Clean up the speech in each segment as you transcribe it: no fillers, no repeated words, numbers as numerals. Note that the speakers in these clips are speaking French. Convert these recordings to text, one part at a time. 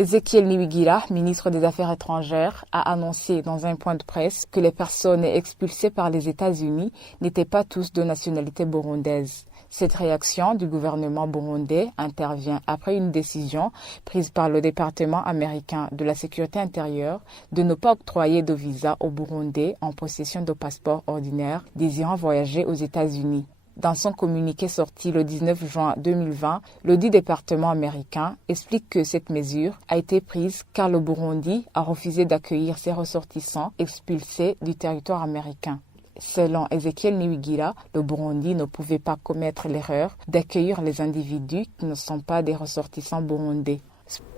Ezekiel Niwigira, ministre des Affaires étrangères, a annoncé dans un point de presse que les personnes expulsées par les États-Unis n'étaient pas tous de nationalité burundaise. Cette réaction du gouvernement burundais intervient après une décision prise par le département américain de la sécurité intérieure de ne pas octroyer de visa aux Burundais en possession de passeports ordinaires désirant voyager aux États-Unis. Dans son communiqué sorti le 19 juin 2020, le dit département américain explique que cette mesure a été prise car le Burundi a refusé d'accueillir ses ressortissants expulsés du territoire américain. Selon Ezekiel Niwigira, le Burundi ne pouvait pas commettre l'erreur d'accueillir les individus qui ne sont pas des ressortissants burundais.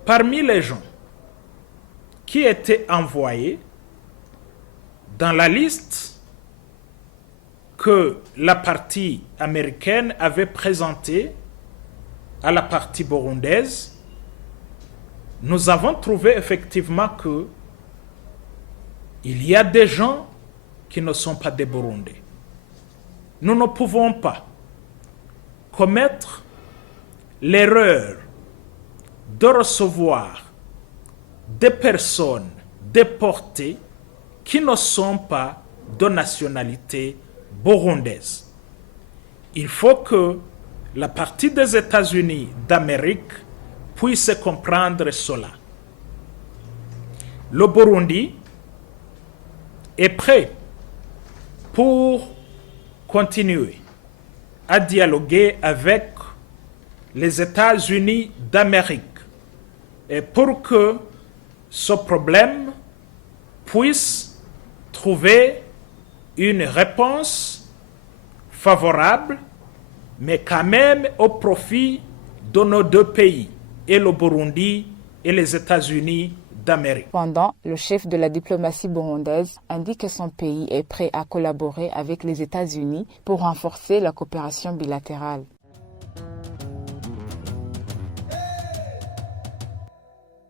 Parmi les gens qui étaient envoyés dans la liste que la partie américaine avait présentée à la partie burundaise, nous avons trouvé effectivement que il y a des gens qui ne sont pas des Burundais. Nous ne pouvons pas commettre l'erreur de recevoir des personnes déportées qui ne sont pas de nationalité burundaise. Il faut que la partie des États-Unis d'Amérique puisse comprendre cela. Le Burundi est prêt pour continuer à dialoguer avec les États-Unis d'Amérique et pour que ce problème puisse trouver une réponse favorable, mais quand même au profit de nos deux pays, et le Burundi et les États-Unis d'Amérique. Cependant, le chef de la diplomatie burundaise indique que son pays est prêt à collaborer avec les États-Unis pour renforcer la coopération bilatérale.